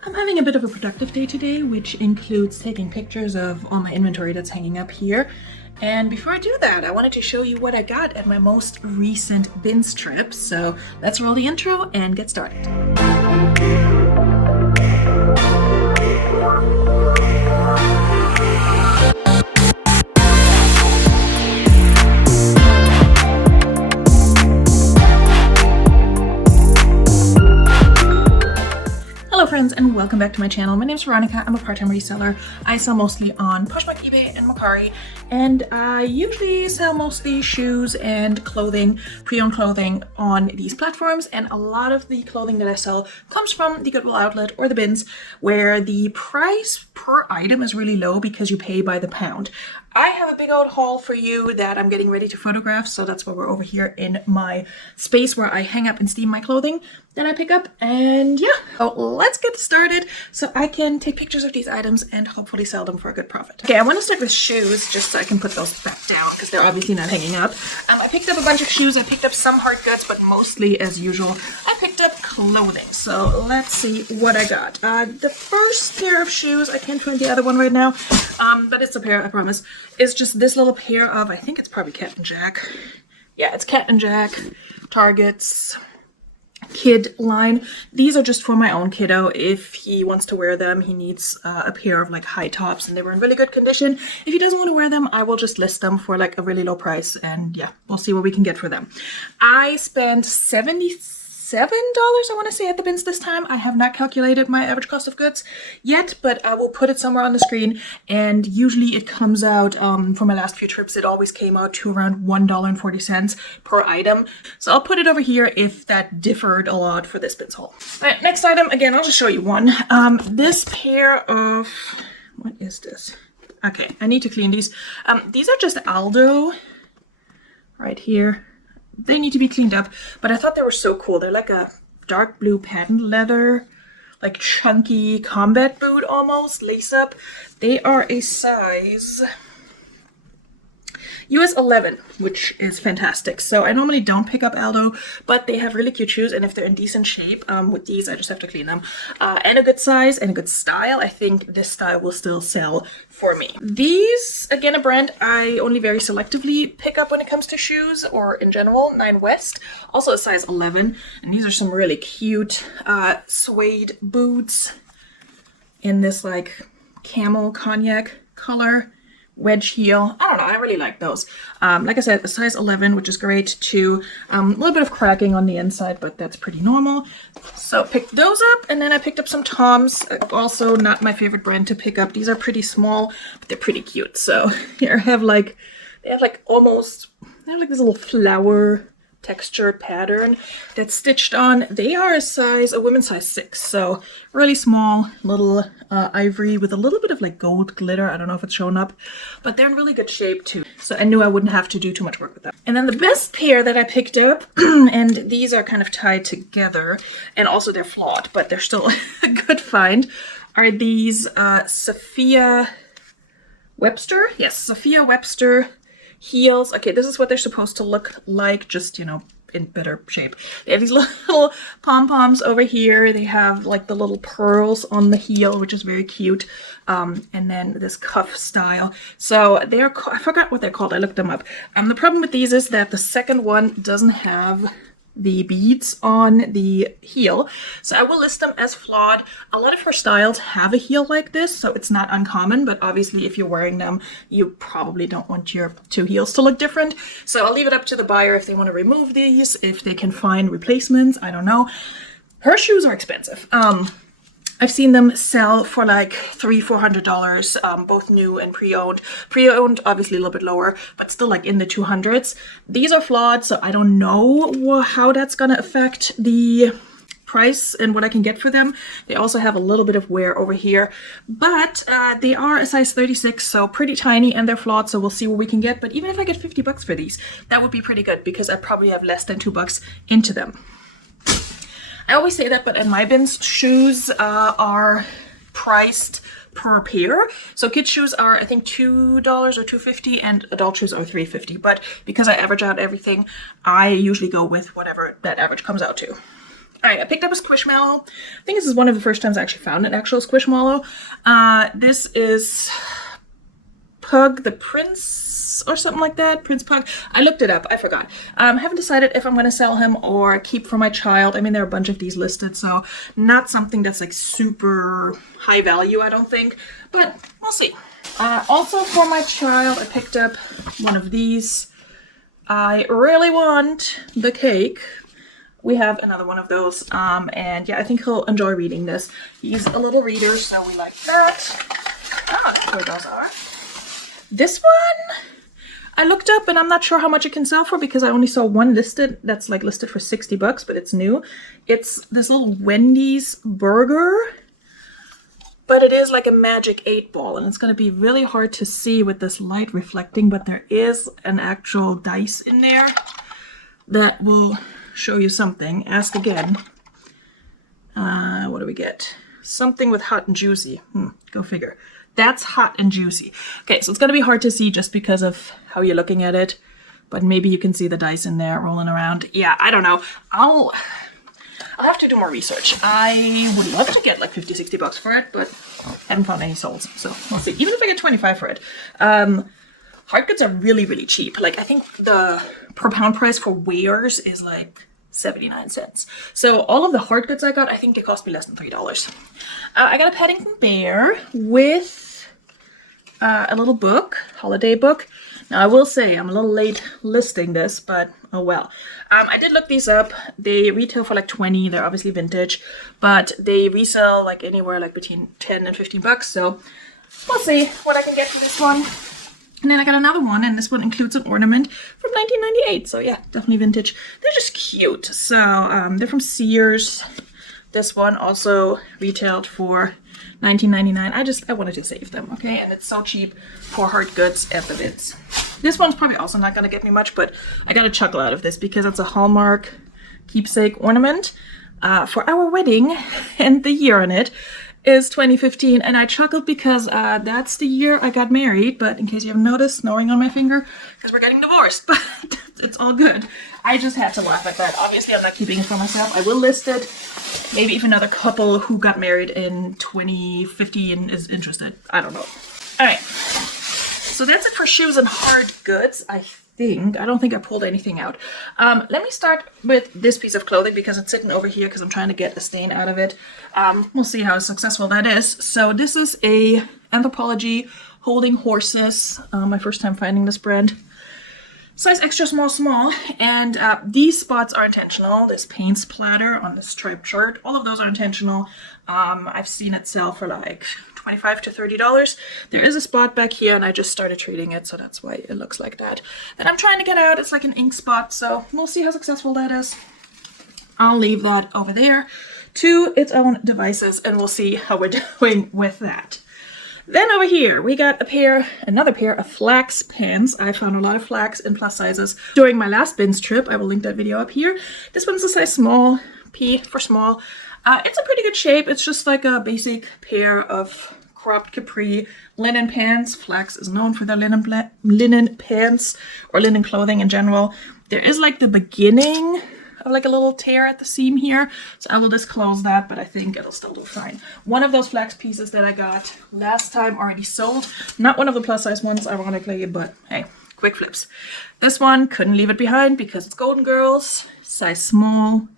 I'm having a bit of a productive day today, which includes taking pictures of all my inventory that's hanging up here. And before I do that, I wanted to show you what I got at my most recent BINS trip. So let's roll the intro and get started. Hello friends and welcome back to my channel. My name is Veronika. I'm a part-time reseller. I sell mostly on Poshmark, eBay, and Mercari, and I usually sell mostly shoes and clothing, pre-owned clothing on these platforms, and a lot of the clothing that I sell comes from the Goodwill Outlet or the BINS, where the price per item is really low because you pay by the pound. I have a big old haul for you that I'm getting ready to photograph, so that's why we're over here in my space where I hang up and steam my clothing that I pick up. And yeah, so let's get started so I can take pictures of these items and hopefully sell them for a good profit. Okay, I want to start with shoes just so I can put those back down because they're obviously not hanging up. I picked up a bunch of shoes. I picked up some hard goods, but mostly, as usual, I picked up clothing. So let's see what I got. The first pair of shoes, I can't find the other one right now, but it's a pair, I promise, is just this little pair of, I think it's probably Cat and Jack. Yeah, it's Cat and Jack Targets kid line. These are just for my own kiddo. If he wants to wear them, he needs a pair of like high tops and they were in really good condition. If he doesn't want to wear them, I will just list them for like a really low price, and yeah, we'll see what we can get for them. I spent $77, I want to say, at the BINS this time. I have not calculated my average cost of goods yet, but I will put it somewhere on the screen, and usually it comes out, for my last few trips, it always came out to around $1.40 per item. So I'll put it over here if that differed a lot for this BINS haul. All right, next item, again, I'll just show you one. This pair of, what is this? Okay, I need to clean these. These are just Aldo right here. They need to be cleaned up, but I thought they were so cool. They're like a dark blue patent leather, like chunky combat boot almost, lace up. They are a size US 11, which is fantastic. So I normally don't pick up Aldo, but they have really cute shoes, and if they're in decent shape, with these I just have to clean them. And a good size and a good style. I think this style will still sell for me. These, again, a brand I only very selectively pick up when it comes to shoes, or in general. 9 West, also a size 11, and these are some really cute suede boots in this like camel cognac color. Wedge heel. I don't know, I really like those. Like I said, a size 11, which is great too. A little bit of cracking on the inside, but that's pretty normal. So picked those up, and then I picked up some Toms. Also not my favorite brand to pick up. These are pretty small, but they're pretty cute. So here I have like, they have like this little flower textured pattern that's stitched on. They are a women's size 6, so really small, little ivory with a little bit of like gold glitter. I don't know if it's showing up, but they're in really good shape too. So I knew I wouldn't have to do too much work with them. And then the best pair that I picked up, and these are kind of tied together, and also they're flawed, but they're still a good find, are these Sophia Webster. Yes, Sophia Webster heels. Okay, this is what they're supposed to look like, just, you know, in better shape. They have these little pom-poms over here. They have like the little pearls on the heel, which is very cute. And then this cuff style. So they're, I forgot what they're called. I looked them up. The problem with these is that the second one doesn't have the beads on the heel, so I will list them as flawed. A lot of her styles have a heel like this, so it's not uncommon, but obviously if you're wearing them, you probably don't want your two heels to look different. So I'll leave it up to the buyer if they want to remove these, if they can find replacements. I don't know. Her shoes are expensive. I've seen them sell for like $300–400, both new and pre-owned. Pre-owned, obviously a little bit lower, but still like in the 200s. These are flawed, so I don't know how that's gonna affect the price and what I can get for them. They also have a little bit of wear over here, but they are a size 36, so pretty tiny, and they're flawed, so we'll see what we can get. But even if I get $50 for these, that would be pretty good because I probably have less than $2 into them. I always say that, but at my BINS, shoes are priced per pair. So kids shoes are, I think, $2 or $2.50, and adult shoes are $3.50. But because I average out everything, I usually go with whatever that average comes out to. All right, I picked up a Squishmallow. I think this is one of the first times I actually found an actual Squishmallow. This is Pug the Prince or something like that. Prince Pug. I looked it up. I forgot. Haven't decided if I'm going to sell him or keep for my child. I mean, there are a bunch of these listed, so not something that's like super high value, I don't think. But we'll see. Also for my child, I picked up one of these. I really want the cake. We have another one of those, and yeah, I think he'll enjoy reading this. He's a little reader, so we like that. Ah, that's where those are. This one, I looked up, and I'm not sure how much it can sell for because I only saw one listed that's like listed for 60 bucks, but it's new. It's this little Wendy's burger, but it is like a magic 8-ball, and it's going to be really hard to see with this light reflecting, but there is an actual dice in there that will show you something. Ask again. What do we get? Something with hot and juicy. Go figure. That's hot and juicy. Okay, so it's going to be hard to see just because of how you're looking at it, but maybe you can see the dice in there rolling around. Yeah, I don't know. I'll have to do more research. I would love to get like 50, 60 bucks for it, but haven't found any solds, so we'll see. Even if I get 25 for it. Hard goods are really, really cheap. Like, I think the per pound price for wares is like 79 cents. So all of the hard goods I got, I think they cost me less than $3. I got a Paddington Bear with a little book, holiday book. Now I will say I'm a little late listing this, but oh well. I did look these up. They retail for like 20. They're obviously vintage, but they resell like anywhere like between 10 and 15 bucks. So we'll see what I can get for this one. And then I got another one, and this one includes an ornament from 1998. So yeah, definitely vintage. They're just cute. So they're from Sears. This one also retailed for $19.99. I wanted to save them, okay? And it's so cheap for hard goods at the BINS. This one's probably also not gonna get me much, but I got a chuckle out of this because it's a Hallmark keepsake ornament for our wedding, and the year on it is 2015, and I chuckled because that's the year I got married, but in case you haven't noticed, no ring on my finger, because we're getting divorced, but it's all good. I just had to laugh at that. Obviously, I'm not keeping it for myself. I will list it. Maybe if another couple who got married in 2015 is interested. I don't know. All right. So that's it for shoes and hard goods, I think. I don't think I pulled anything out. Let me start with this piece of clothing because it's sitting over here because I'm trying to get a stain out of it. We'll see how successful that is. So this is a Anthropologie Holding Horses. My first time finding this brand. Size extra small, small. And these spots are intentional. This paint splatter on this striped shirt. All of those are intentional. I've seen it sell for like $25 to $30. There is a spot back here, and I just started treating it, so that's why it looks like that. That I'm trying to get out. It's like an ink spot, so we'll see how successful that is. I'll leave that over there to its own devices, and we'll see how we're doing with that. Then over here, we got another pair of flax pants. I found a lot of flax in plus sizes during my last BINS trip. I will link that video up here. This one's a size small, P for small. It's a pretty good shape. It's just like a basic pair of cropped capri linen pants. Flax is known for their linen pants or linen clothing in general. There is like the beginning of like a little tear at the seam here, so I will disclose that, but I think it'll still do fine. One of those flax pieces that I got last time already sold. Not one of the plus size ones, ironically, but hey, quick flips. This one, couldn't leave it behind because it's Golden Girls, size small.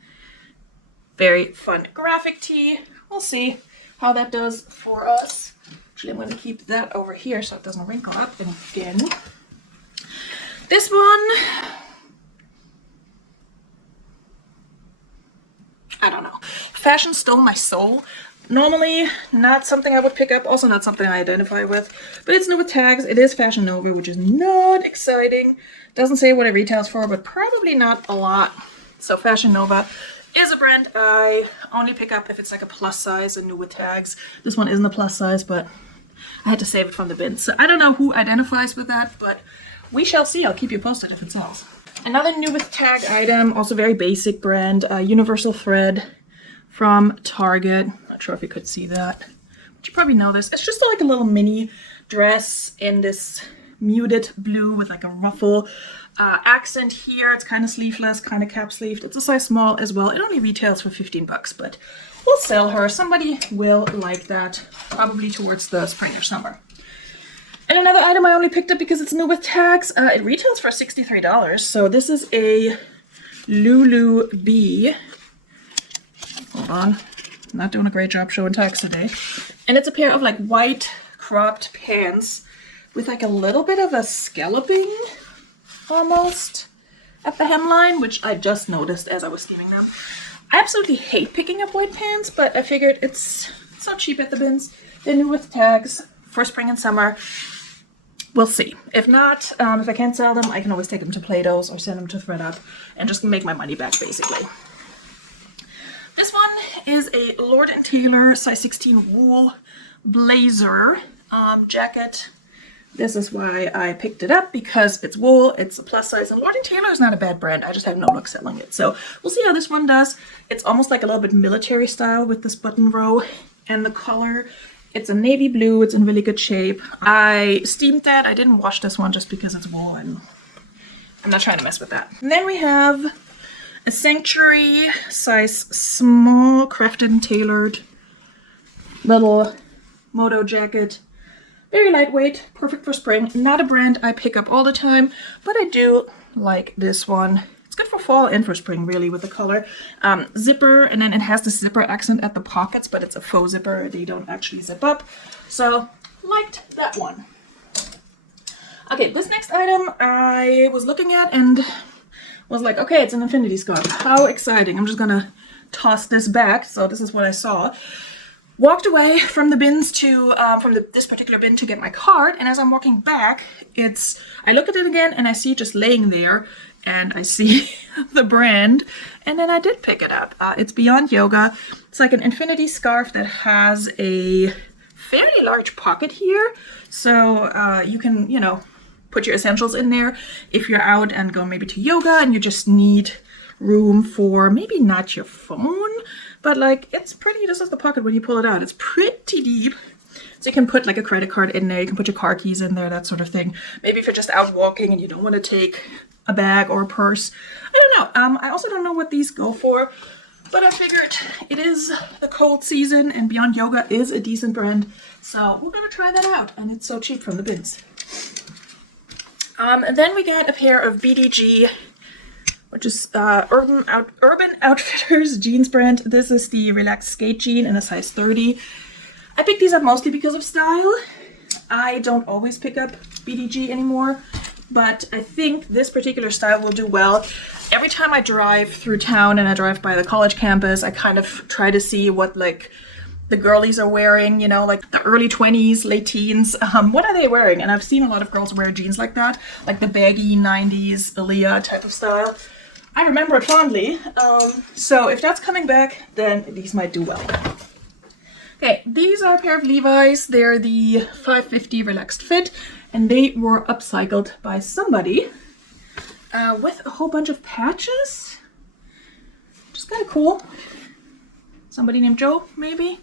Very fun graphic tee. We'll see how that does for us. Actually, I'm going to keep that over here so it doesn't wrinkle up again. This one, I don't know. Fashion stole my soul. Normally, not something I would pick up. Also not something I identify with. But it's new with tags. It is Fashion Nova, which is not exciting. Doesn't say what it retails for, but probably not a lot. So Fashion Nova is a brand I only pick up if it's like a plus size and new with tags. This one isn't a plus size, but I had to save it from the BINS. So I don't know who identifies with that, but we shall see. I'll keep you posted if it sells. Another new with tag item, also very basic brand, Universal Thread from Target. Not sure if you could see that, but you probably know this. It's just like a little mini dress in this muted blue with like a ruffle. accent here. It's kind of sleeveless, kind of cap sleeved. It's a size small as well. It only retails for 15 bucks, but we'll sell her. Somebody will like that, probably towards the spring or summer. And another item I only picked up because it's new with tags. It retails for $63. So this is a Lulu B. Hold on. I'm not doing a great job showing tags today. And it's a pair of like white cropped pants with like a little bit of a scalloping almost at the hemline, which I just noticed as I was steaming them. I absolutely hate picking up white pants, but I figured it's so cheap at the bins. They're new with tags for spring and summer. We'll see. If not, if I can't sell them, I can always take them to Play-Dohs or send them to ThredUp and just make my money back, basically. This one is a Lord & Taylor size 16 wool blazer jacket. This is why I picked it up, because it's wool, it's a plus size, and Lord & Taylor is not a bad brand. I just have no luck selling it. So we'll see how this one does. It's almost like a little bit military style with this button row, and the color, it's a navy blue. It's in really good shape. I steamed that. I didn't wash this one just because it's wool, and I'm not trying to mess with that. And then we have a Sanctuary size small crafted and tailored little moto jacket. Very lightweight, perfect for spring. Not a brand I pick up all the time, but I do like this one. It's good for fall and for spring, really, with the color. Zipper, and then it has the zipper accent at the pockets, but it's a faux zipper. They don't actually zip up. So, liked that one. Okay, this next item I was looking at and was like, okay, it's an infinity scarf. How exciting. I'm just gonna toss this back. So this is what I saw. Walked away from the bins to, this particular bin to get my card, and as I'm walking back, I look at it again and I see it just laying there, and I see the brand, and then I did pick it up. It's Beyond Yoga. It's like an infinity scarf that has a fairly large pocket here, so you can, you know, put your essentials in there if you're out and go maybe to yoga and you just need room for maybe not your phone, but like it's pretty. This is the pocket when you pull it out. It's pretty deep. So you can put like a credit card in there. You can put your car keys in there, that sort of thing. Maybe if you're just out walking and you don't want to take a bag or a purse. I don't know. I also don't know what these go for, but I figured it is the cold season and Beyond Yoga is a decent brand. So we're going to try that out. And it's so cheap from the bins. And then we got a pair of BDG, which is Urban Outfitters jeans brand. This is the Relaxed Skate Jean in a size 30. I picked these up mostly because of style. I don't always pick up BDG anymore, but I think this particular style will do well. Every time I drive through town and I drive by the college campus, I kind of try to see what like the girlies are wearing, you know, like the early 20s, late teens. What are they wearing? And I've seen a lot of girls wear jeans like that, like the baggy 90s Aaliyah type of style. I remember it fondly. So if that's coming back, then these might do well. Okay, these are a pair of Levi's. They're the 550 Relaxed Fit, and they were upcycled by somebody with a whole bunch of patches. Which is kind of cool. Somebody named Joe, maybe?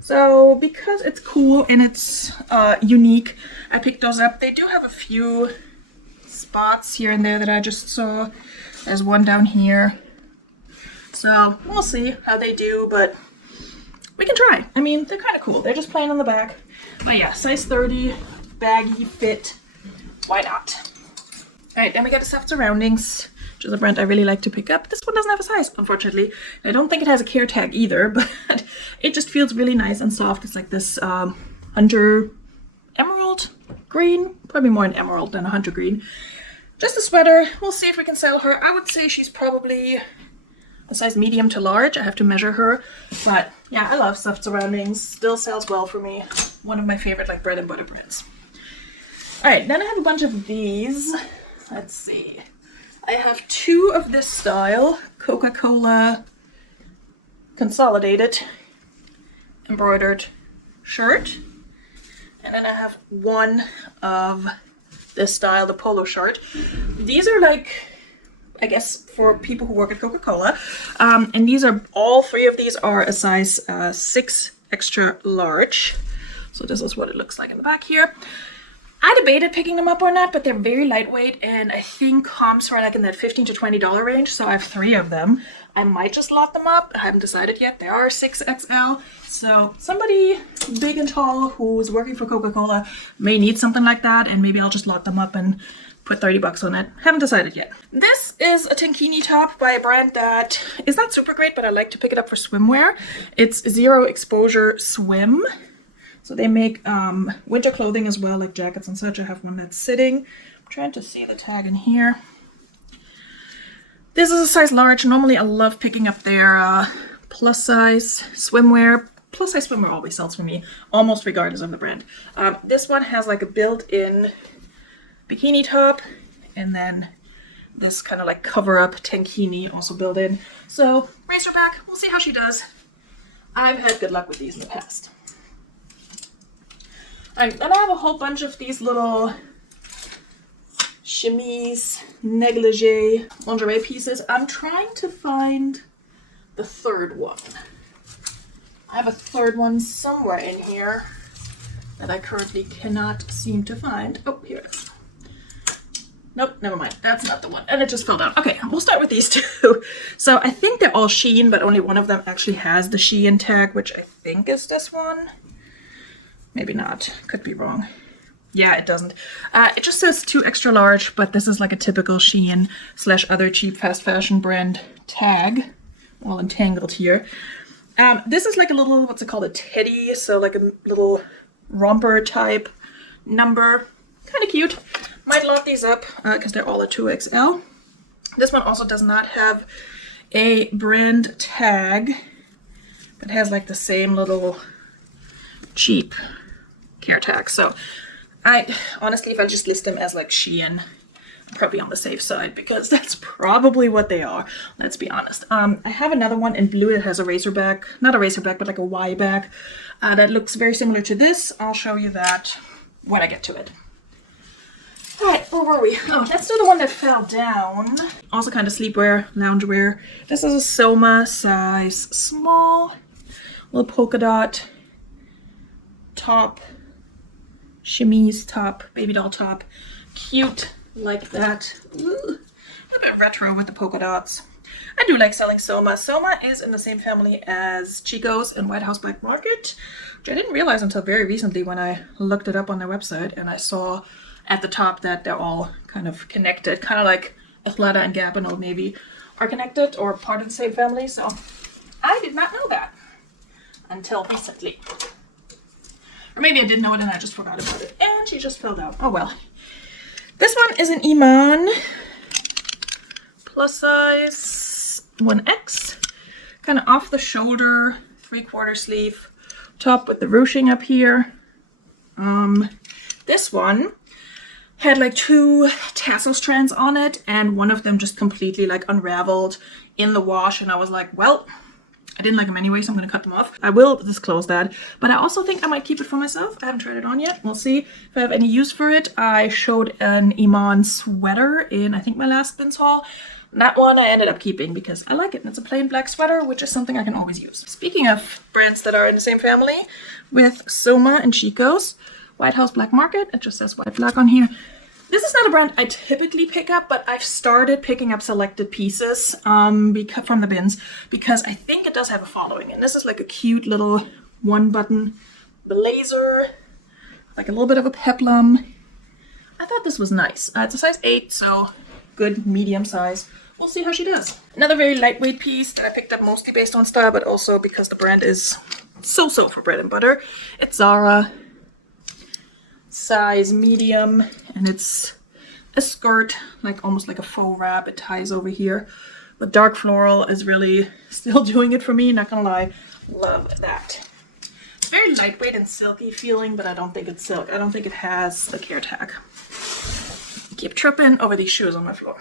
So because it's cool and it's unique, I picked those up. They do have a few spots here and there that I just saw. There's one down here. So we'll see how they do, but we can try. I mean, they're kind of cool. They're just plain on the back. But yeah, size 30, baggy fit. Why not? All right, then we got the Soft Surroundings, which is a brand I really like to pick up. This one doesn't have a size, unfortunately. I don't think it has a care tag either, but it just feels really nice and soft. It's like this hunter emerald green, probably more an emerald than a hunter green. Just a sweater. We'll see if we can sell her. I would say she's probably a size medium to large. I have to measure her, but yeah, I love Soft Surroundings. Still sells well for me. One of my favorite like bread and butter brands. All right, then I have a bunch of these. Let's see. I have two of this style, Coca-Cola consolidated embroidered shirt, and then I have one of this style, the polo shirt. These are like, I guess, for people who work at Coca-Cola. And these are, all three of these are a size 6 extra large. So this is what it looks like in the back here. I debated picking them up or not, but they're very lightweight, and I think comps are like in that $15 to $20 range, so I have 3 of them. I might just lot them up. I haven't decided yet. They are 6XL, so somebody big and tall who's working for Coca-Cola may need something like that, and maybe I'll just lot them up and put 30 bucks on it. Haven't decided yet. This is a tankini top by a brand that is not super great, but I like to pick it up for swimwear. It's Zero Exposure Swim. So they make winter clothing as well, like jackets and such. I have one that's sitting. I'm trying to see the tag in here. This is a size large. Normally I love picking up their plus size swimwear. Plus size swimwear always sells for me, almost regardless of the brand. This one has like a built-in bikini top, and then this kind of like cover-up tankini also built in. So racerback, we'll see how she does. I've had good luck with these in the past. Then I have a whole bunch of these little chemise, negligee, lingerie pieces. I'm trying to find the third one. I have a third one somewhere in here that I currently cannot seem to find. Oh, here it is. Nope, never mind. That's not the one. And it just fell down. Okay, we'll start with these two. So I think they're all Shein, but only one of them actually has the Shein tag, which I think is this one. Maybe not. Could be wrong. Yeah, it doesn't. It just says 2 extra large, but this is like a typical Shein / other cheap fast fashion brand tag. All entangled here. This is like a little, what's it called? A teddy. So like a little romper type number. Kind of cute. Might lot these up because they're all a 2XL. This one also does not have a brand tag, but has like the same little cheap care tag. So I honestly, if I just list them as like Shein, I'm probably on the safe side because that's probably what they are. Let's be honest. I have another one in blue that has a racerback, not a racerback, but like a Y back that looks very similar to this. I'll show you that when I get to it. All right, where were we? Oh, let's do the one that fell down. Also kind of sleepwear, loungewear. This is a Soma size small, little polka dot top, chemise top, baby doll top. Cute like that. Ooh, a bit retro with the polka dots. I do like selling Soma. Soma is in the same family as Chico's and White House Black Market, which I didn't realize until very recently when I looked it up on their website and I saw at the top that they're all kind of connected, kind of like Athleta and Gap and Old Navy are connected or part of the same family. So I did not know that until recently. Or maybe I did know it and I just forgot about it. And she just fell down. Oh well. This one is an Iman plus size 1X. Kind of off the shoulder, 3/4 sleeve top with the ruching up here. This one had like 2 tassel strands on it and one of them just completely like unraveled in the wash, and I was like, well, I didn't like them anyway, so I'm gonna cut them off. I will disclose that, but I also think I might keep it for myself. I haven't tried it on yet. We'll see if I have any use for it. I showed an Iman sweater in, I think, my last BINS haul. That one I ended up keeping because I like it. And it's a plain black sweater, which is something I can always use. Speaking of brands that are in the same family with Soma and Chico's, White House Black Market. It just says White Black on here. This is not a brand I typically pick up, but I've started picking up selected pieces from the BINS because I think it does have a following. And this is like a cute little 1-button blazer, like a little bit of a peplum. I thought this was nice. It's a size 8, so good medium size. We'll see how she does. Another very lightweight piece that I picked up mostly based on style, but also because the brand is so-so for bread and butter. It's Zara. Size medium, and it's a skirt, like almost like a faux wrap. It ties over here. The dark floral is really still doing it for me, not gonna lie. Love that. It's very lightweight and silky feeling, but I don't think it's silk. I don't think it has the care tag. Keep tripping over these shoes on my floor.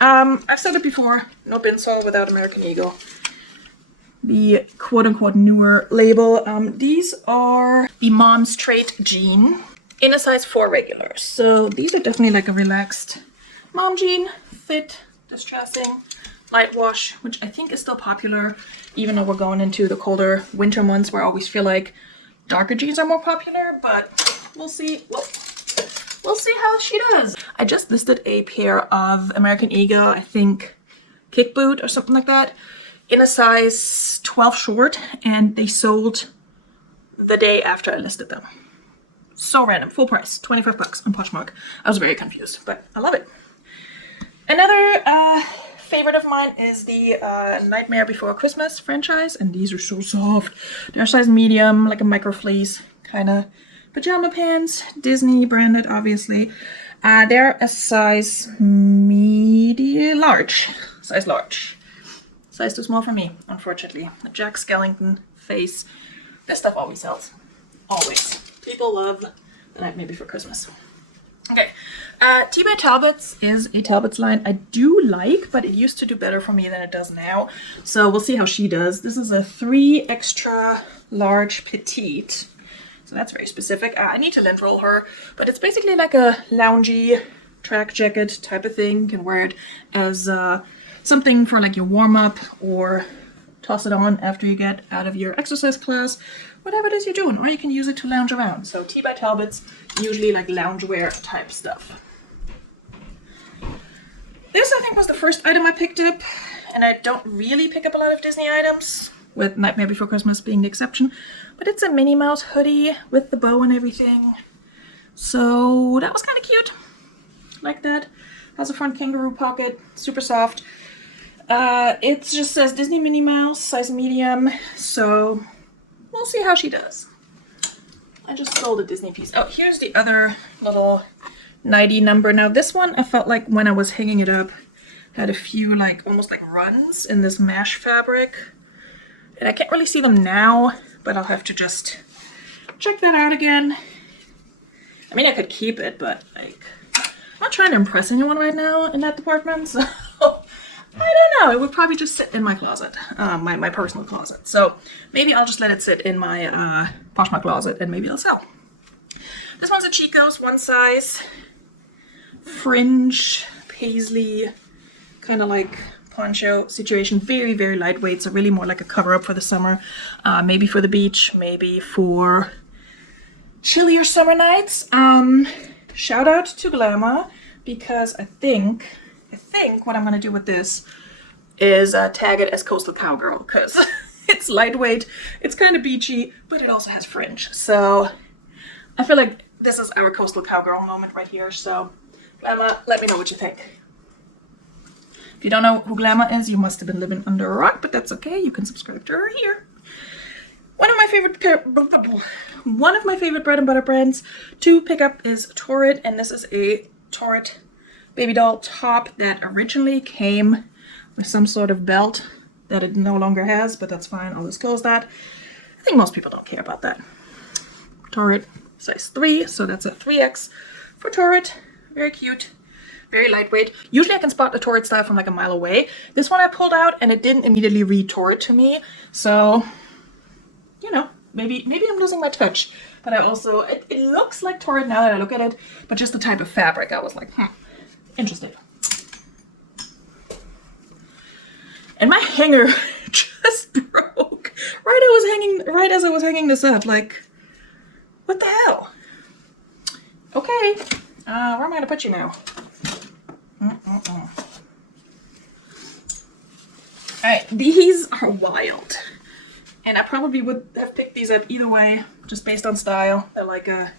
I've said it before, no BINS haul without American Eagle. The quote-unquote newer label. These are the Mom's Trait jean in a size 4 regular. So these are definitely like a relaxed mom jean, fit, distressing, light wash, which I think is still popular, even though we're going into the colder winter months where I always feel like darker jeans are more popular, but we'll see. Well, we'll see how she does. I just listed a pair of American Eagle, I think kick boot or something like that, in a size 12 short, and they sold the day after I listed them. So random, full price, 25 bucks on Poshmark. I was very confused, but I love it. Another favorite of mine is the Nightmare Before Christmas franchise, and these are so soft. They're size medium, like a micro fleece kind of pajama pants, Disney branded, obviously. They're a size large. Size large. Size too small for me, unfortunately. The Jack Skellington face. That stuff always sells. Always. People love the Nightmare Before Christmas. Okay. T by Talbots is a Talbots line I do like, but it used to do better for me than it does now. So we'll see how she does. This is a 3 extra large petite. So that's very specific. I need to lint roll her, but it's basically like a loungy track jacket type of thing. You can wear it as something for like your warm-up, or toss it on after you get out of your exercise class, whatever it is you're doing, or you can use it to lounge around. So T by Talbots, usually like loungewear type stuff. This I think was the first item I picked up, and I don't really pick up a lot of Disney items, with Nightmare Before Christmas being the exception, but it's a Minnie Mouse hoodie with the bow and everything. So that was kind of cute, like that. Has a front kangaroo pocket, super soft. It just says Disney Minnie Mouse, size medium, so we'll see how she does. I just sold a Disney piece. Oh, here's the other little nighty number. Now this one, I felt like when I was hanging it up, had a few like almost like runs in this mesh fabric. And I can't really see them now, but I'll have to just check that out again. I mean, I could keep it, but like, I'm not trying to impress anyone right now in that department, so I don't know. It would probably just sit in my closet, my personal closet. So maybe I'll just let it sit in my Poshmark closet, and maybe it'll sell. This one's a Chico's, one size, fringe, paisley, kind of like poncho situation. Very, very lightweight, so really more like a cover-up for the summer. Maybe for the beach, maybe for chillier summer nights. Shout out to Glamour, because I think what I'm going to do with this is tag it as Coastal Cowgirl, because it's lightweight, it's kind of beachy, but it also has fringe. So I feel like this is our Coastal Cowgirl moment right here. So Glamour, let me know what you think. If you don't know who Glamour is, you must have been living under a rock, but that's okay. You can subscribe to her here. One of my favorite bread and butter brands to pick up is Torrid, and this is a Torrid baby doll top that originally came with some sort of belt that it no longer has, but that's fine. I'll disclose that. I think most people don't care about that. Torrid, size 3, so that's a 3X for Torrid. Very cute, very lightweight. Usually I can spot the Torrid style from like a mile away. This one I pulled out and it didn't immediately read Torrid to me, so you know, maybe I'm losing my touch. But I also, it looks like Torrid now that I look at it, but just the type of fabric, I was like, interested. And my hanger just broke right as I was hanging this up. Like, what the hell? Okay, where am I gonna put you now? All right, these are wild, and I probably would have picked these up either way, just based on style. They're like a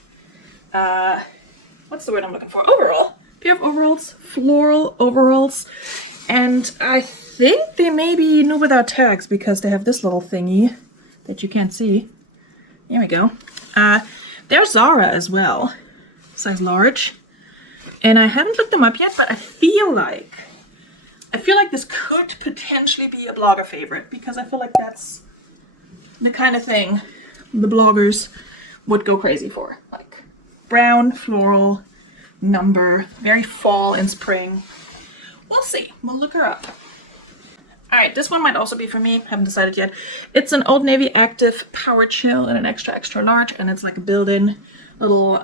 what's the word I'm looking for? Overall. Pair of overalls, floral overalls, and I think they may be new without tags because they have this little thingy that you can't see. There we go. They're Zara as well, size large, and I haven't looked them up yet, but I feel like this could potentially be a blogger favorite, because I feel like that's the kind of thing the bloggers would go crazy for, like brown floral number, very fall and spring. We'll see. We'll look her up. All right, this one might also be for me. Haven't decided yet. It's an Old Navy Active Power Chill in an extra large, and it's like a built-in little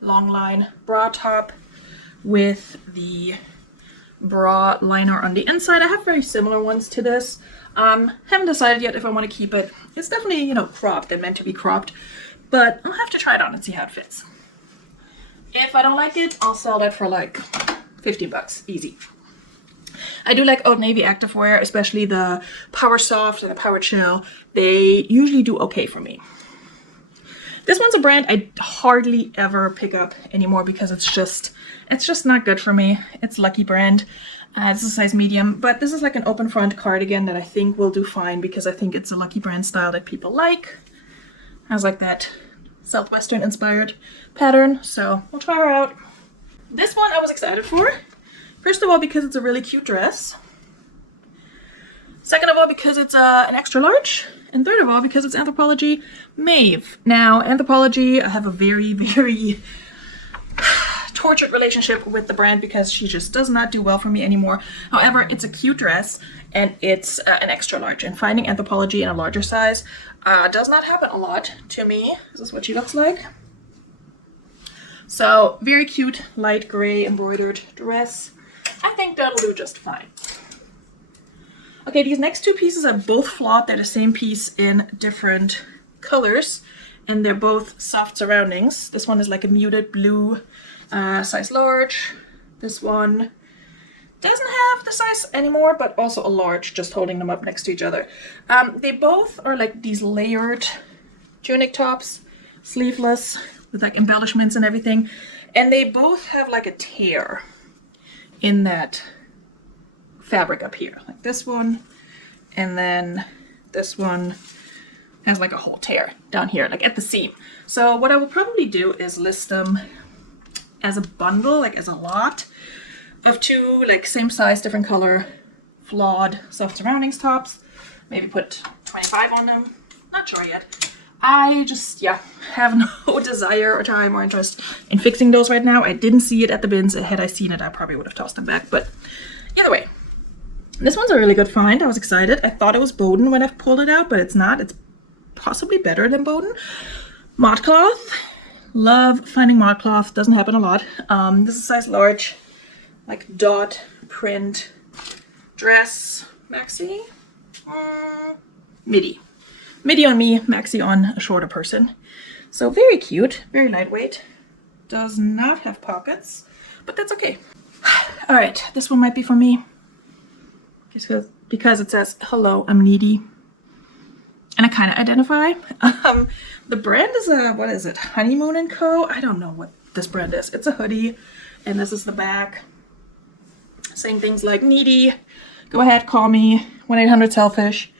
long line bra top with the bra liner on the inside. I have very similar ones to this. Haven't decided yet if I want to keep it. It's definitely, you know, cropped and meant to be cropped, but I'll have to try it on and see how it fits. If I don't like it, I'll sell that for like 50 bucks, easy. I do like Old Navy activewear, especially the Power Soft and the Power Chill. They usually do okay for me. This one's a brand I hardly ever pick up anymore because it's just not good for me. It's Lucky brand. This is a size medium, but this is like an open front cardigan that I think will do fine because I think it's a Lucky brand style that people like. Has like that Southwestern inspired pattern, so we'll try her out. This one I was excited for. First of all, because it's a really cute dress. Second of all, because it's an extra large. And third of all, because it's Anthropologie Maeve. Now, Anthropologie, I have a very, very tortured relationship with the brand because she just does not do well for me anymore. However, it's a cute dress and it's an extra large. And finding Anthropologie in a larger size does not happen a lot to me. This is what she looks like. So, very cute, light gray embroidered dress. I think that'll do just fine. Okay, these next two pieces are both flawed. They're the same piece in different colors, and they're both soft surroundings. This one is like a muted blue, size large. This one doesn't have the size anymore, but also a large, just holding them up next to each other. They both are like these layered tunic tops, sleeveless, with like embellishments and everything. And they both have like a tear in that fabric up here, like this one, and then this one has like a whole tear down here, like at the seam. So what I will probably do is list them as a bundle, like as a lot of two, like same size, different color, flawed soft surroundings tops. Maybe put 25 on them. Not sure yet. I just, yeah, have no desire or time or interest in fixing those right now. I didn't see it at the bins. Had I seen it, I probably would have tossed them back. But either way, this one's a really good find. I was excited. I thought it was Boden when I pulled it out, but it's not. It's possibly better than Boden. Modcloth. Love finding modcloth. Doesn't happen a lot. This is size large, like dot print dress. Maxi? Midi. Midi on me, maxi on a shorter person. So very cute, very lightweight. Does not have pockets, but that's okay. All right, this one might be for me. Because it says, hello, I'm needy. And I kind of identify. The brand is what is it? Honeymoon & Co. I don't know what this brand is. It's a hoodie, and this is the back. Saying things like needy, go ahead, call me, 1-800-SELFISH.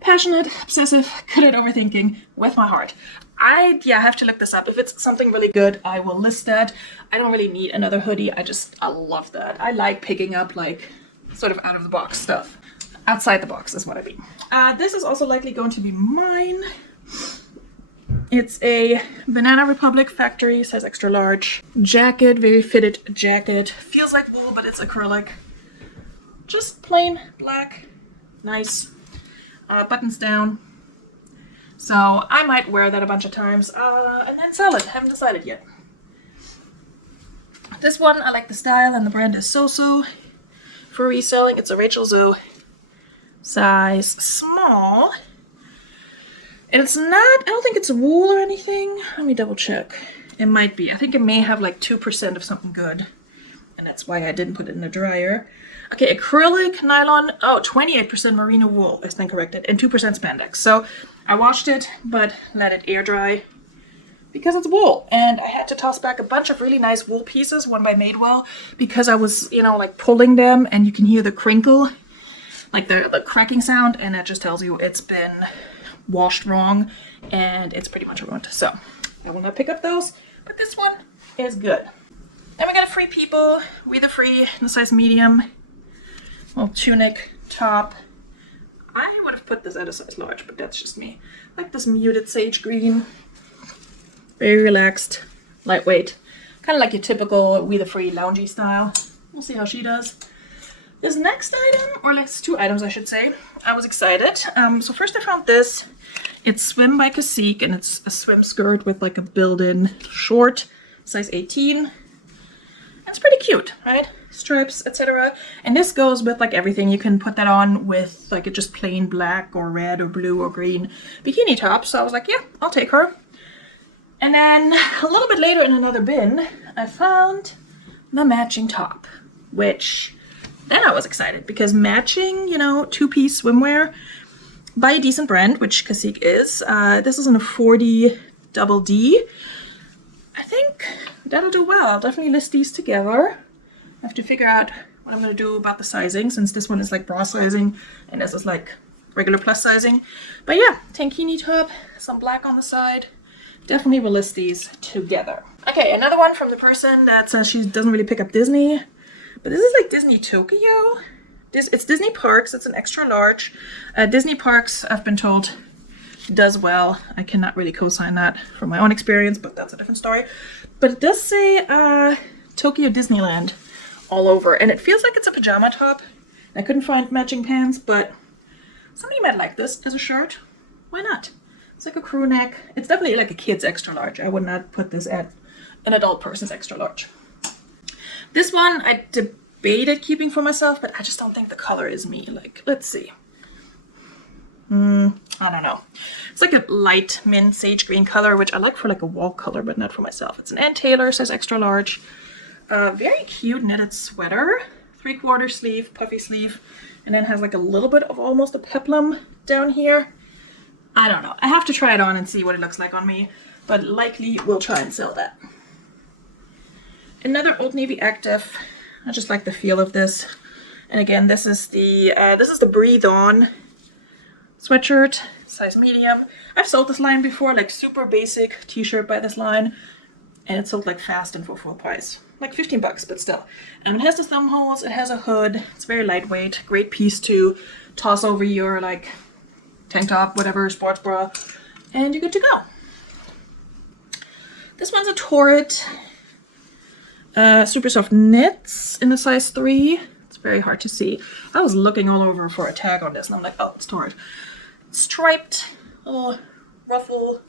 Passionate, obsessive, good at overthinking, with my heart. I have to look this up. If it's something really good, I will list that. I don't really need another hoodie. I love that. I like picking up like sort of out of the box stuff. Outside the box is what I mean. This is also likely going to be mine. It's a Banana Republic factory, size extra large. Jacket, very fitted jacket. Feels like wool, but it's acrylic. Just plain black. Nice. Buttons down. So I might wear that a bunch of times and then sell it. Haven't decided yet. This one, I like the style, and the brand is So. For reselling, it's a Rachel Zoe size small. And it's not, I don't think it's wool or anything. Let me double check. It might be. I think it may have like 2% of something good. And that's why I didn't put it in the dryer. Okay, acrylic, nylon, 28% merino wool, I stand corrected, and 2% spandex. So I washed it, but let it air dry because it's wool. And I had to toss back a bunch of really nice wool pieces, one by Madewell, because I was, like pulling them and you can hear the crinkle, like the cracking sound, and that just tells you it's been washed wrong and it's pretty much ruined. So I will not pick up those, but this one is good. Then we got a Free People, We the Free, in the size medium. Little tunic top. I would have put this at a size large, but that's just me. Like this muted sage green. Very relaxed, lightweight. Kind of like your typical We the Free loungy style. We'll see how she does. This next item, or next two items I should say, I was excited. So first I found this. It's Swim by Cacique, and it's a swim skirt with like a built-in short, size 18. It's pretty cute, right? Stripes, etc. And this goes with like everything. You can put that on with like a just plain black or red or blue or green bikini top. So I was like, yeah, I'll take her. And then a little bit later in another bin, I found the matching top, which then I was excited because matching, you know, two-piece swimwear by a decent brand, which Cacique is. This is in a 40 double D. I think that'll do well. I'll definitely list these together. I have to figure out what I'm going to do about the sizing, since this one is like bra sizing and this is like regular plus sizing. But yeah, tankini top, some black on the side. Definitely will list these together. Okay, another one from the person that says she doesn't really pick up Disney, but this is like Disney Tokyo. It's Disney Parks. It's an extra large. Disney Parks, I've been told, does well. I cannot really co-sign that from my own experience, but that's a different story. But it does say Tokyo Disneyland all over, and it feels like it's a pajama top. I couldn't find matching pants, but somebody might like this as a shirt. Why not? It's like a crew neck. It's definitely like a kid's extra large. I would not put this at an adult person's extra large. This one I debated keeping for myself, but I just don't think the color is me. Like, let's see. I don't know. It's like a light mint sage green color, which I like for like a wall color, but not for myself. It's an Ann Taylor, says extra large. Very cute knitted sweater, 3/4 sleeve, puffy sleeve, and then has like a little bit of almost a peplum down here. I don't know. I have to try it on and see what it looks like on me, but likely we'll try and sell that. Another Old Navy Active. I just like the feel of this. And again, this is the Breathe On sweatshirt, size medium. I've sold this line before, like super basic t-shirt by this line, and it sold like fast and for full price. Like 15 bucks, but still. It has the thumb holes, it has a hood, it's very lightweight, great piece to toss over your like tank top, whatever, sports bra, and you're good to go. This one's a Torrid super soft knits in a size 3. It's very hard to see. I was looking all over for a tag on this and I'm like, oh, it's Torrid. Striped little ruffle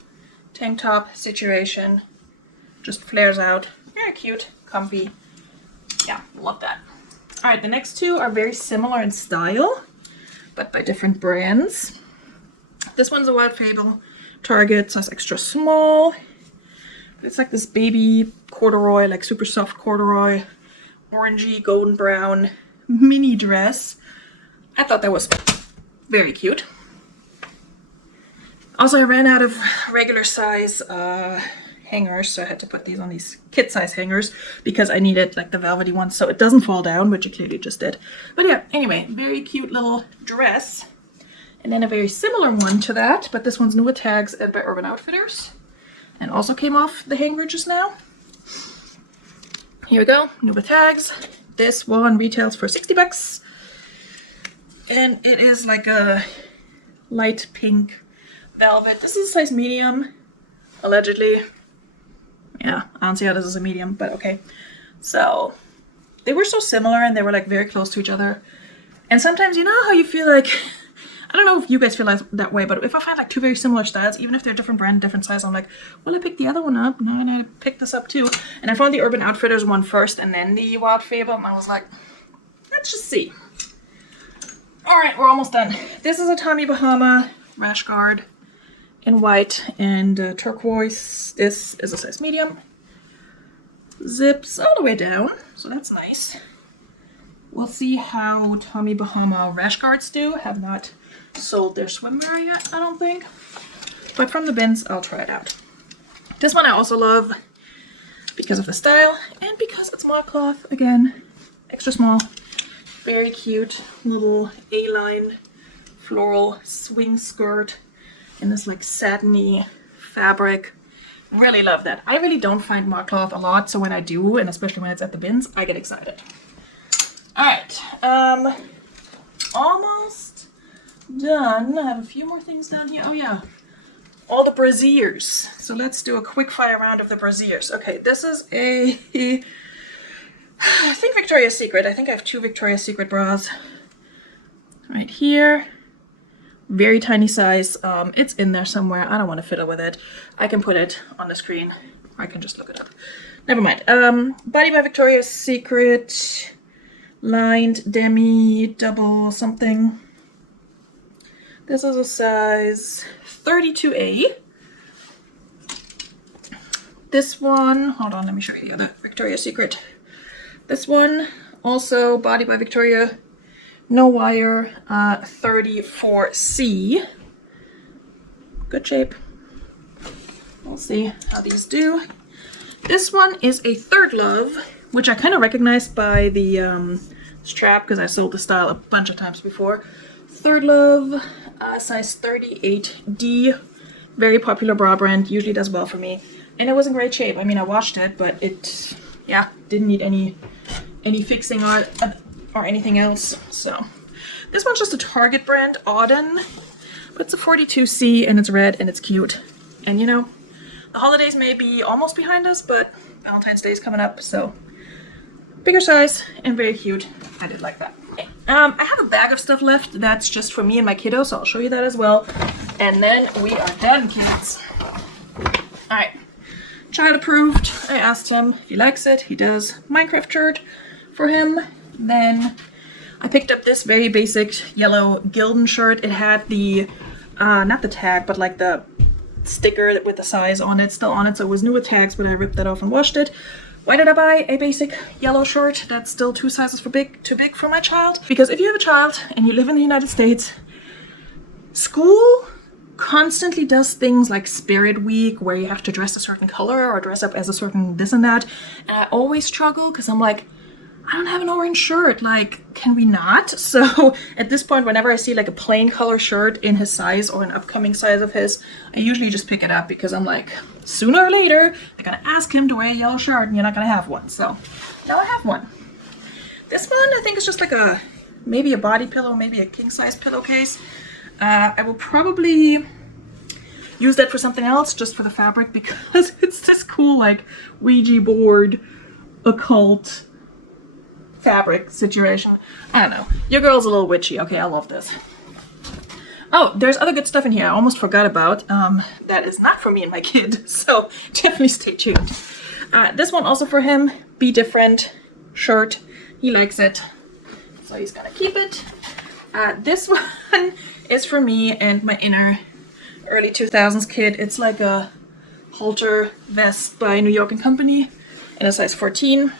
tank top situation. Just flares out. Very cute, comfy. Yeah, love that. All right, the next two are very similar in style, but by different brands. This one's a Wild Fable, Target, size extra small. It's like this baby corduroy, like super soft corduroy, orangey, golden brown mini dress. I thought that was very cute. Also, I ran out of regular size hangers, so I had to put these on these kid size hangers because I needed like the velvety ones so it doesn't fall down, which it clearly just did. But yeah, anyway, very cute little dress. And then a very similar one to that, but this one's new with tags and by Urban Outfitters. And also came off the hanger just now. Here we go, new with tags. This one retails for 60 bucks. And it is like a light pink velvet. This is a size medium, allegedly. Yeah, I don't see how this is a medium, but okay. So they were so similar and they were like very close to each other. And sometimes, you know how you feel like, I don't know if you guys feel like that way, but if I find like two very similar styles, even if they're different brand, different size, I'm like, well, I picked the other one up. No, and I picked this up too. And I found the Urban Outfitters one first and then the Wild Fable. And I was like, let's just see. All right, we're almost done. This is a Tommy Bahama rash guard in white and turquoise. This is a size medium. Zips all the way down, so that's nice. We'll see how Tommy Bahama rash guards do. Have not sold their swimwear yet, I don't think. But from the bins, I'll try it out. This one I also love because of the style and because it's modcloth. Again, extra small. Very cute little A-line floral swing skirt in this like satiny fabric. Really love that. I really don't find modcloth a lot, so when I do, and especially when it's at the bins, I get excited. All right, almost done. I have a few more things down here. Oh yeah, all the brassiers. So let's do a quick fire round of the brassiers. Okay, this is a, I think Victoria's Secret. I think I have two Victoria's Secret bras right here. Very tiny size. It's in there somewhere. I don't want to fiddle with it. I can put it on the screen, or I can just look it up. Never mind. Body by Victoria's Secret. Lined demi double something. This is a size 32A. This one, hold on, let me show you the other Victoria's Secret. This one, also Body by Victoria, no wire, 34C. Good shape. We'll see how these do. This one is a Third Love, which I kind of recognized by the strap because I sold the style a bunch of times before. Third Love, size 38D, very popular bra brand, usually does well for me. And it was in great shape. I mean, I washed it, but it, yeah, didn't need any fixing or anything else. So this one's just a Target brand, Auden, but it's a 42C and it's red and it's cute. And you know, the holidays may be almost behind us, but Valentine's Day is coming up, so bigger size and very cute. I did like that. I have a bag of stuff left that's just for me and my kiddo, so I'll show you that as well. And then we are done, kids. All right, child approved. I asked him if he likes it. He does. Minecraft shirt for him. Then I picked up this very basic yellow Gildan shirt. It had the, not the tag, but like the sticker with the size on it, still on it, so it was new with tags, but I ripped that off and washed it. Why did I buy a basic yellow shirt that's still 2 sizes too big for my child? Because if you have a child and you live in the United States, school constantly does things like Spirit Week where you have to dress a certain color or dress up as a certain this and that. And I always struggle because I'm like, I don't have an orange shirt, like, can we not? So at this point, whenever I see like a plain color shirt in his size or an upcoming size of his, I usually just pick it up because I'm like, sooner or later, they're gonna ask him to wear a yellow shirt and you're not gonna have one. So now I have one. This one, I think is just like maybe a body pillow, maybe a king size pillowcase. I will probably use that for something else, just for the fabric, because it's this cool like Ouija board, occult fabric situation. I don't know. Your girl's a little witchy. Okay, I love this. Oh, there's other good stuff in here I almost forgot about. That is not for me and my kid, so definitely stay tuned. This one also for him. Be Different shirt. He likes it, so he's gonna keep it. This one is for me and my inner early 2000s kid. It's like a halter vest by New York & Company in a size 14.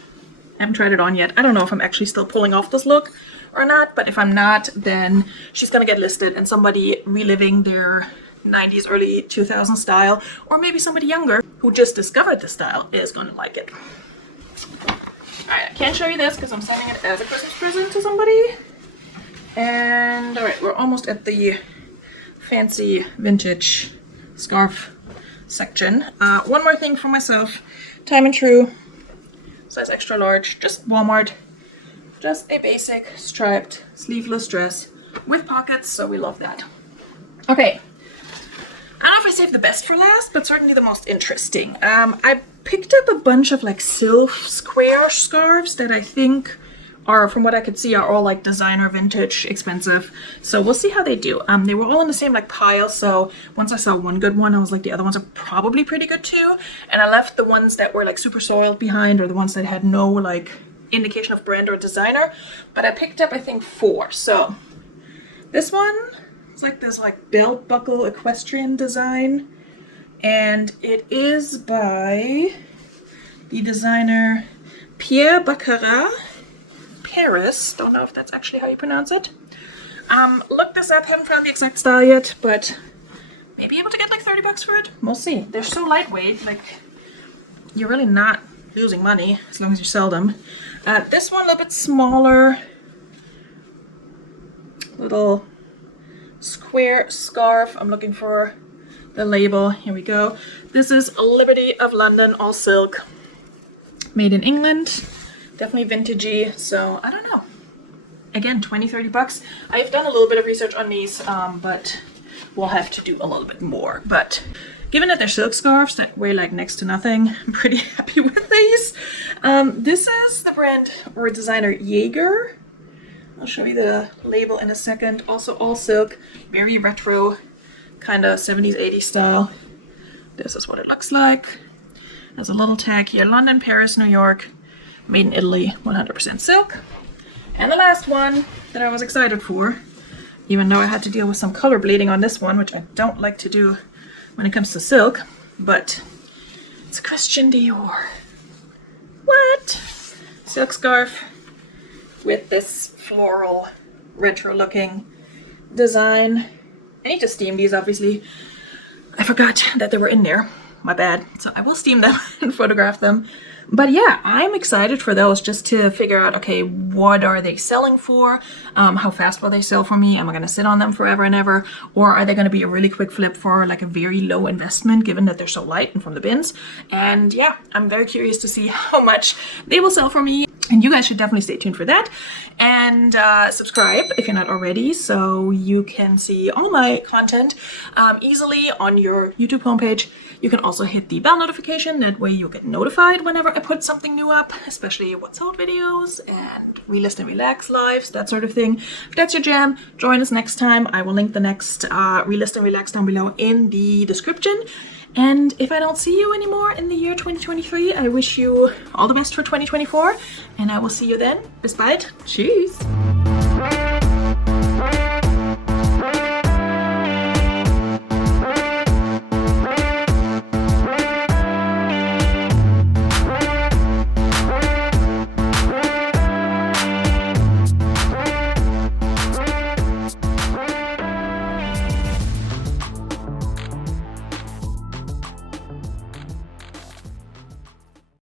I haven't tried it on yet. I don't know if I'm actually still pulling off this look or not, but if I'm not, then she's gonna get listed and somebody reliving their 90s, early 2000s style, or maybe somebody younger who just discovered the style is gonna like it. Alright, I can't show you this because I'm sending it as a Christmas present to somebody. And alright, we're almost at the fancy vintage scarf section. One more thing for myself. Time and True. Size extra large, just Walmart. Just a basic striped sleeveless dress with pockets, so we love that. Okay, I don't know if I saved the best for last, but certainly the most interesting. I picked up a bunch of like silk square scarves that I think are, from what I could see, are all like designer, vintage, expensive. So we'll see how they do. They were all in the same like pile, so once I saw one good one, I was like, the other ones are probably pretty good too. And I left the ones that were like super soiled behind, or the ones that had no like indication of brand or designer. But I picked up, I think, 4. So this one, it's like this like belt buckle equestrian design. And it is by the designer Pierre Baccarat. Paris. Don't know if that's actually how you pronounce it. Looked this up, haven't found the exact style yet, but maybe able to get like 30 bucks for it. We'll see. They're so lightweight, like you're really not losing money as long as you sell them. This one a little bit smaller, little square scarf. I'm looking for the label. Here we go. This is Liberty of London, all silk, made in England. Definitely vintagey, so I don't know. Again, 20-30 bucks. I've done a little bit of research on these, but we'll have to do a little bit more. But given that they're silk scarves that weigh like next to nothing, I'm pretty happy with these. This is the brand or designer Jaeger. I'll show you the label in a second. Also all silk, very retro, kind of 70s, 80s style. This is what it looks like. There's a little tag here, London, Paris, New York. Made in Italy, 100% silk. And the last one that I was excited for, even though I had to deal with some color bleeding on this one, which I don't like to do when it comes to silk, but It's Christian Dior. What? Silk scarf with this floral retro looking design. I need to steam these, obviously. I forgot that they were in there. My bad. So I will steam them and photograph them. But yeah, I'm excited for those, just to figure out, okay, what are they selling for? How fast will they sell for me? Am I going to sit on them forever and ever? Or are they going to be a really quick flip for like a very low investment, given that they're so light and from the bins? And yeah, I'm very curious to see how much they will sell for me. And you guys should definitely stay tuned for that. And subscribe if you're not already, so you can see all my content easily on your YouTube homepage. You can also hit the bell notification. That way you'll get notified whenever I put something new up, especially what's sold videos and relist and relax lives, that sort of thing. If that's your jam, join us next time. I will link the next relist and relax down below in the description. And if I don't see you anymore in the year 2023, I wish you all the best for 2024. And I will see you then. Bis bald. Tschüss.